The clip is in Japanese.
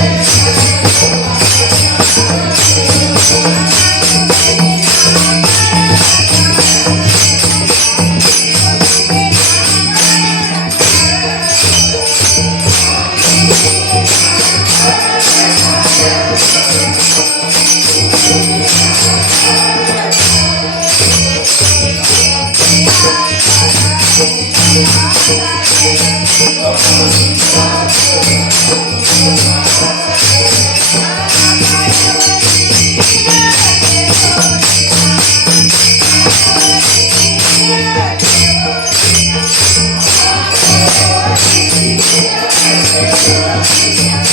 Deus. Yeah.